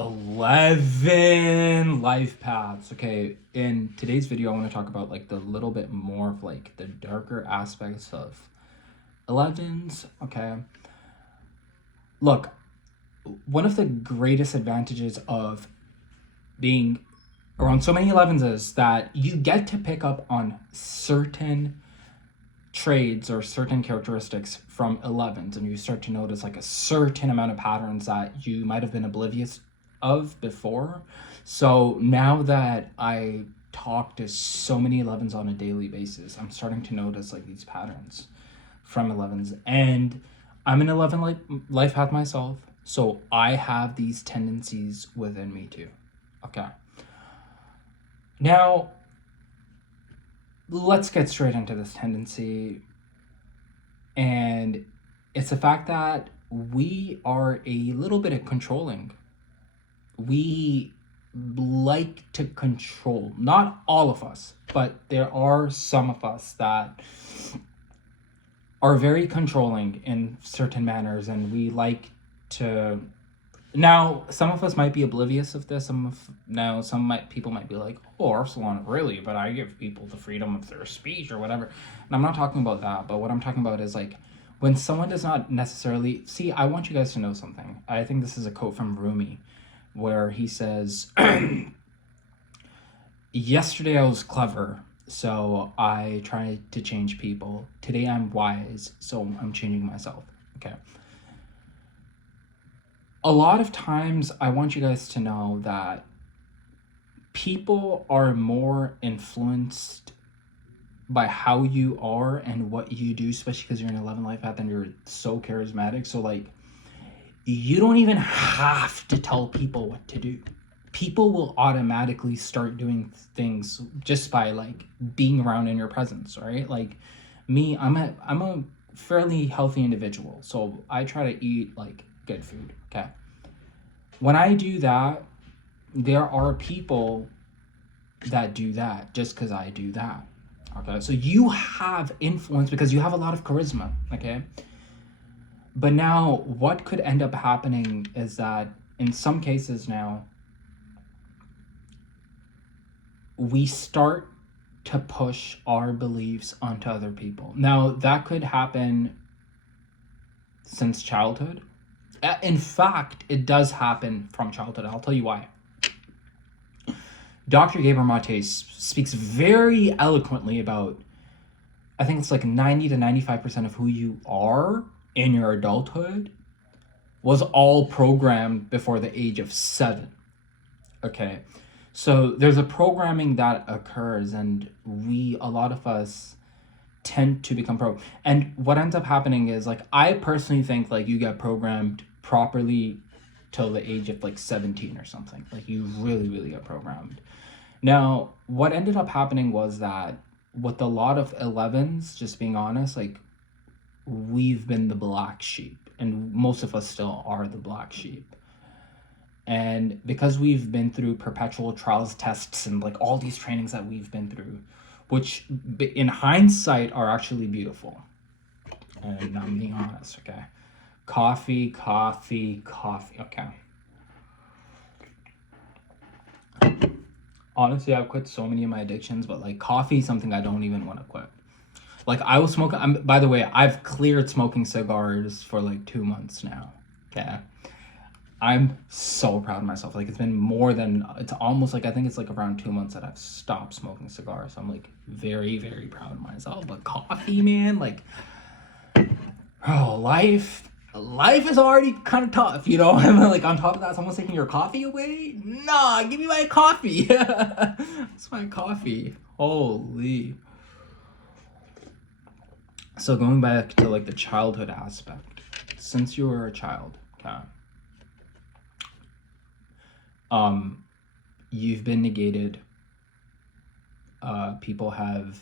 11 life paths. Okay, in today's video I want to talk about like the little bit more of like the darker aspects of 11s. Okay, look, one of the greatest advantages of being around so many 11s is that you get to pick up on certain traits or certain characteristics from 11s, and you start to notice like a certain amount of patterns that you might have been oblivious of before. So now that I talk to so many 11s on a daily basis, I'm starting to notice like these patterns from 11s, and I'm an 11 life path myself, so I have these tendencies within me too. Okay, now let's get straight into this tendency. And it's the fact that we are a little bit of controlling. We like to control. Not all of us, but there are some of us that are very controlling in certain manners, and we like to. Now, some of us might be oblivious of this. People might be like, "Oh, Arsalan, really?" But I give people the freedom of their speech or whatever. And I'm not talking about that. But what I'm talking about is like when someone does not necessarily see. I want you guys to know something. I think this is a quote from Rumi, where he says, "Yesterday I was clever, so I tried to change people. Today I'm wise, so I'm changing myself." Okay. A lot of times I want you guys to know that people are more influenced by how you are and what you do, especially because you're an 11 life path and you're so charismatic. So like, you don't even have to tell people what to do. People will automatically start doing things just by like being around in your presence, right? Like me, I'm a fairly healthy individual, so I try to eat like good food. Okay, when I do that, there are people that do that just because I do that. Okay, so you have influence because you have a lot of charisma. Okay, but now what could end up happening is that in some cases now we start to push our beliefs onto other people. Now that could happen since childhood. In fact, it does happen from childhood. I'll tell you why. Dr. Gabriel Mate speaks very eloquently about, I think it's like 90 to 95% of who you are in your adulthood was all programmed before the age of 7. Okay, so there's a programming that occurs, and a lot of us tend to become and what ends up happening is like, I personally think like you get programmed properly till the age of like 17 or something. Like you really get programmed. Now what ended up happening was that with a lot of 11s, just being honest, like we've been the black sheep, and most of us still are the black sheep. And because we've been through perpetual trials, tests, and like all these trainings that we've been through, which in hindsight are actually beautiful, and I'm being honest. Okay, coffee. Okay, honestly, I've quit so many of my addictions, but like coffee is something I don't even want to quit. Like I will smoke. By the way, I've cleared smoking cigars for like 2 months now. Okay, I'm so proud of myself. Like it's almost like, I think it's like around 2 months that I've stopped smoking cigars. So I'm like very proud of myself. But coffee, man, like, oh, life is already kind of tough, you know? And like on top of that, someone's taking your coffee away? Nah, give me my coffee. That's my coffee. Holy. So going back to like the childhood aspect, since you were a child, okay, you've been negated. People have,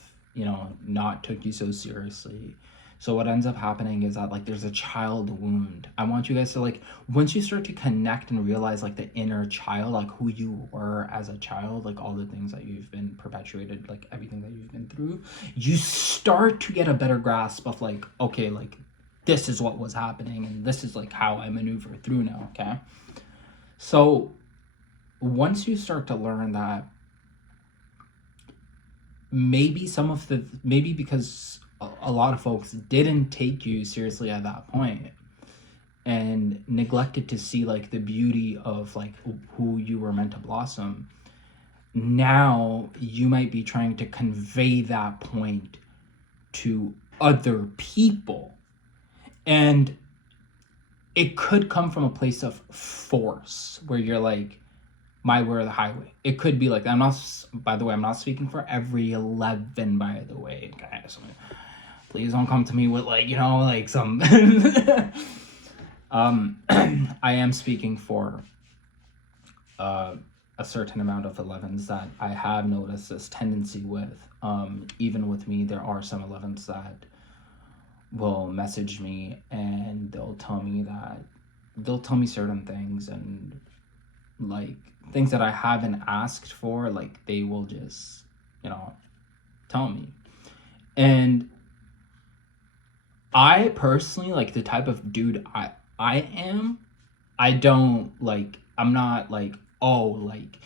not took you so seriously. So what ends up happening is that like there's a child wound. I want you guys to like, once you start to connect and realize like the inner child, like who you were as a child, like all the things that you've been perpetuated, like everything that you've been through, you start to get a better grasp of like, okay, like this is what was happening and this is like how I maneuver through now. Okay, so once you start to learn that maybe because a lot of folks didn't take you seriously at that point and neglected to see like the beauty of like who you were meant to blossom, now you might be trying to convey that point to other people, and it could come from a place of force where you're like, my way or the highway. It could be like, I'm not, by the way, I'm not speaking for every 11, by the way, guys. Please don't come to me with like, like some I am speaking for a certain amount of 11s that I have noticed this tendency with. Even with me, there are some 11s that will message me and they'll tell me certain things, and like things that I haven't asked for, like they will just, tell me. And I personally, like the type of dude I am, I'm not like, oh, like,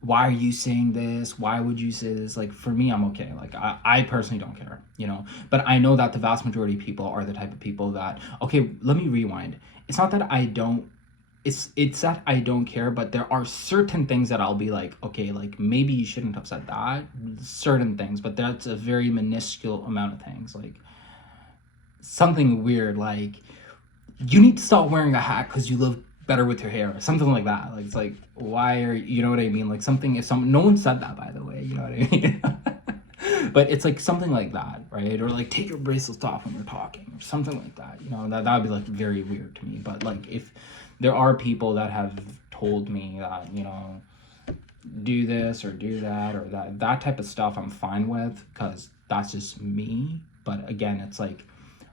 why are you saying this? Why would you say this? Like, for me, I'm okay. Like, I personally don't care, But I know that the vast majority of people are the type of people that, okay, let me rewind. It's not that I don't, it's that I don't care, but there are certain things that I'll be like, okay, like, maybe you shouldn't have said that. Certain things, but that's a very minuscule amount of things. Like, something weird, like, you need to stop wearing a hat because you look better with your hair, or something like that. Like, it's like, why are you know what I mean? Like, no one said that, by the way, you know what I mean? But it's like something like that, right? Or like, take your bracelets off when you're talking, or something like that. That would be like very weird to me. But like, if there are people that have told me that, do this or do that, or that type of stuff, I'm fine with, because that's just me. But again, it's like,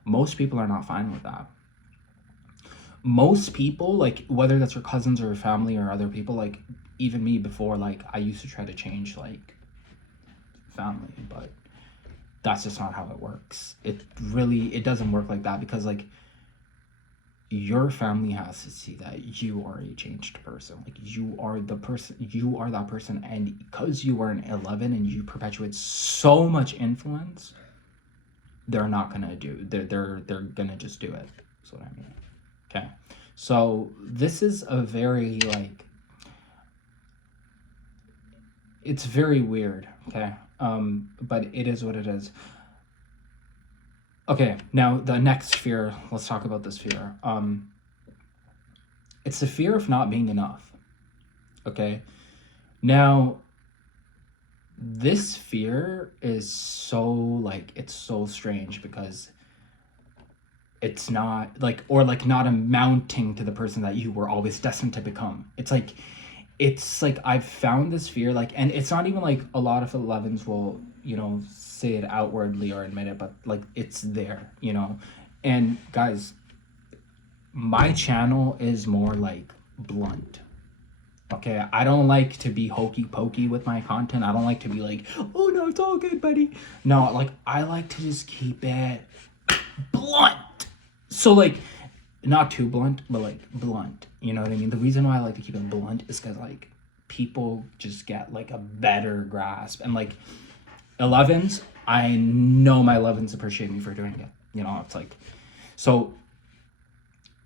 most people are not fine with that. Most people, like, whether that's your cousins or your family or other people, like, even me before, like, I used to try to change, like, family, but that's just not how it works. It doesn't work like that, because, like, your family has to see that you are a changed person. Like, you are that person, and because you are an 11 and you perpetuate so much influence, they're not gonna they're gonna just do it. That's what I mean. Okay, so this is a very, like, it's very weird, okay? But it is what it is. Okay, now the next fear, let's talk about this fear. It's the fear of not being enough, okay? Now, this fear is so, like, it's so strange, because it's not like, or like, not amounting to the person that you were always destined to become. It's like I've found this fear, like, and it's not even like a lot of 11s will, say it outwardly or admit it, but like, it's there, and guys, my channel is more like blunt. Okay, I don't like to be hokey pokey with my content. I don't like to be like, oh no, it's all good, buddy. No, like, I like to just keep it blunt. So, like, not too blunt, but like blunt. You know what I mean? The reason why I like to keep it blunt is because, like, people just get like a better grasp. And like, 11s, I know my 11s appreciate me for doing it. It's like, so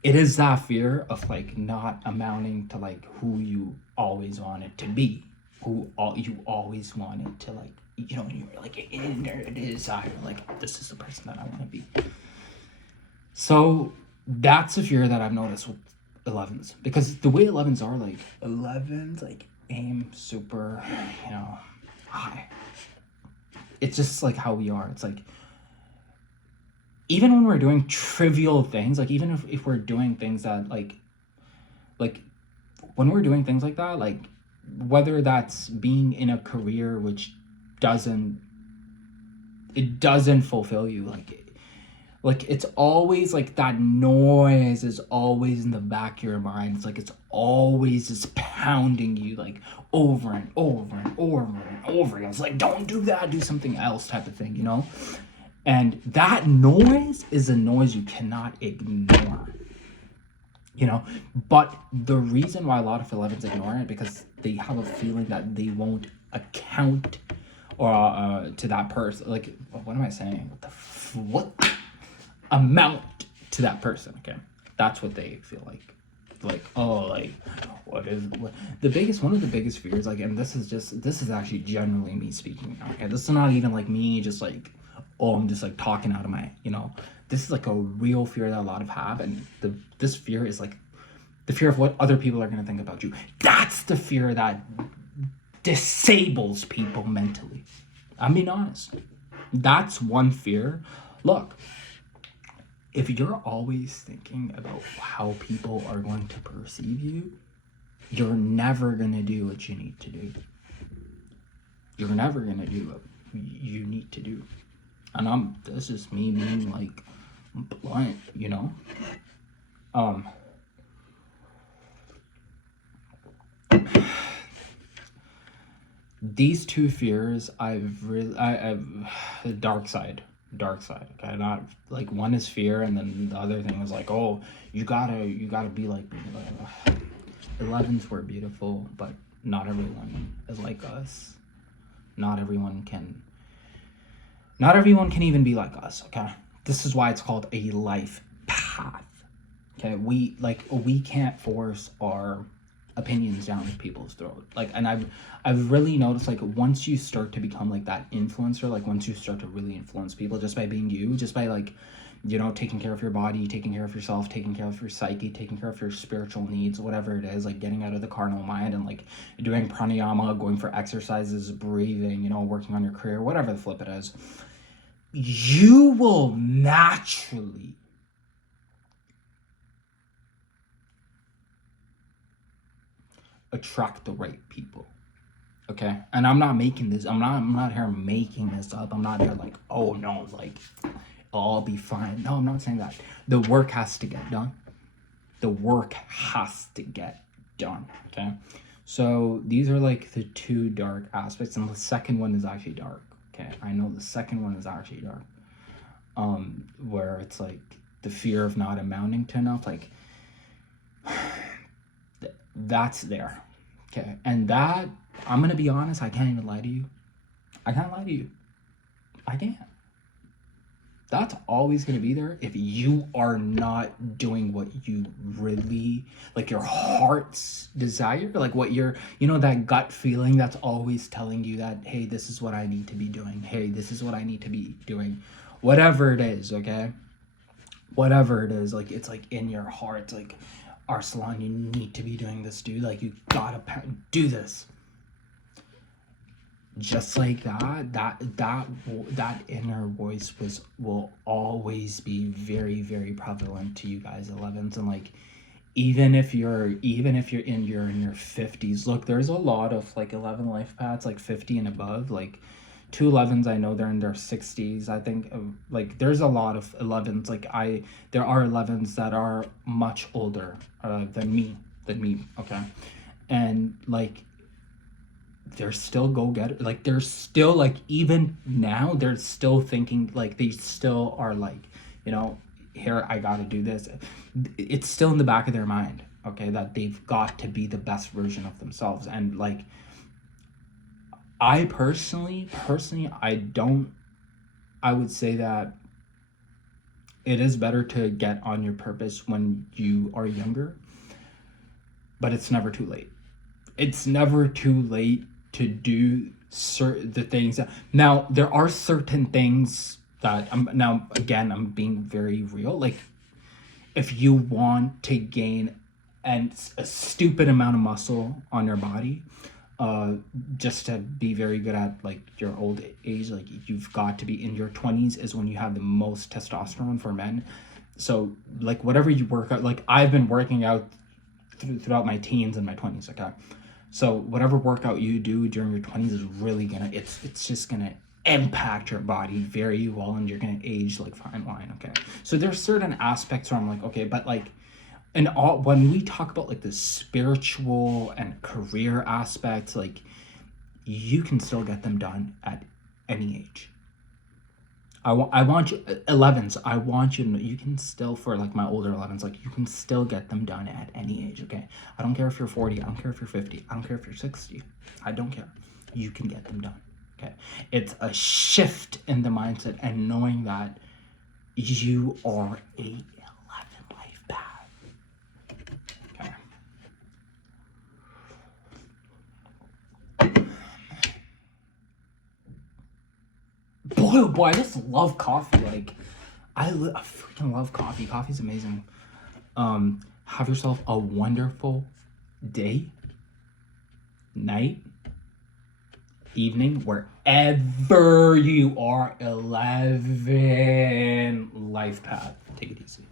it is that fear of like not amounting to like who you always wanted to be, you always wanted to, like, and you're like inner desire, like, this is the person that I want to be. So that's a fear that I've noticed with 11s, because the way 11s are, like, 11s like aim super, high. It's just like how we are. It's like, even when we're doing trivial things, like, even if we're doing things that like when we're doing things like that, like, whether that's being in a career which doesn't fulfill you, like it's always like that noise is always in the back of your mind. It's like, it's always just pounding you, like, over and over and over and over again. It's like, don't do that, do something else, type of thing, And that noise is a noise you cannot ignore. you know. But the reason why a lot of 11s ignore it, because they have a feeling that they won't account or to that person. Like, what am I saying? What amount to that person? Okay, that's what they feel like. Like, oh, like, what the biggest, one of the biggest fears, like, and this is actually generally me speaking now. Okay, this is not even like me just like, oh, I'm just like talking out of my, this is like a real fear that a lot of have, and this fear is like the fear of what other people are going to think about you. That's the fear that disables people mentally. I'm being honest. That's one fear. Look, if you're always thinking about how people are going to perceive you, you're never going to do what you need to do. You're never going to do what you need to do. And this is me being like blunt, these two fears I've dark side, okay, not like, one is fear, and then the other thing is like, oh, you gotta be like 11s were beautiful, but not everyone is like us. Not everyone can even be like us. Okay, this is why it's called a life path. Okay, we can't force our opinions down people's throat. Like, and I've really noticed, like, once you start to become like that influencer, like once you start to really influence people just by being you, just by like, taking care of your body, taking care of yourself, taking care of your psyche, taking care of your spiritual needs, whatever it is, like getting out of the carnal mind and like doing pranayama, going for exercises, breathing, working on your career, whatever the flip it is, you will naturally attract the right people. Okay, and I'm not here making this up. I'm not here like, oh no, like, I'll be fine. No, I'm not saying that. The work has to get done. Okay, so these are like the two dark aspects, and the second one is actually dark. Okay, I know the second one is actually dark, where it's like the fear of not amounting to enough, like, that's there. Okay, and that, I'm gonna be honest, I can't even lie to you. I can't. That's always gonna be there if you are not doing what you really, like, your heart's desire, like what you're, that gut feeling that's always telling you that, hey, this is what I need to be doing. Hey, this is what I need to be doing. Whatever it is, okay? Whatever it is, like, it's like in your heart, it's like, Arsalan, you need to be doing this, dude. Like, you gotta do this. Just like that inner voice will always be very, very prevalent to you guys 11s. And like, even if you're in your 50s, look, there's a lot of like 11 life paths, like 50 and above. Like, 2 11s, I know they're in their 60s. I think like there's a lot of 11s. Like, there are 11s that are much older than me. Okay, and like, they're still go-getter. Like, they're still like, even now they're still thinking, like, they still are like, here, I gotta do this. It's still in the back of their mind, okay, that they've got to be the best version of themselves. And like, I personally, I would say that it is better to get on your purpose when you are younger, but it's never too late. It's never too late to do the things. Now, there are certain things that I'm being very real. Like, if you want to gain a stupid amount of muscle on your body, just to be very good at like your old age, like, you've got to be in your 20s is when you have the most testosterone for men. So like, whatever you work out, like, I've been working out throughout my teens and my 20s. Okay, so whatever workout you do during your 20s is really gonna, it's just gonna impact your body very well, and you're gonna age like fine wine. Okay, so there's certain aspects where I'm like, okay, but like, and all, when we talk about like the spiritual and career aspects, like, you can still get them done at any age. I want you 11s. I want you to know you can still, for like my older 11s, like you can still get them done at any age. Okay, I don't care if you're 40. I don't care if you're 50. I don't care if you're 60. I don't care. You can get them done. Okay, it's a shift in the mindset and knowing that you are a 11 life path. Okay. Boy, oh boy, I just love coffee. Like, I freaking love coffee. Coffee's amazing. Have yourself a wonderful day, night, evening, wherever you are. 11 life path. Take it easy.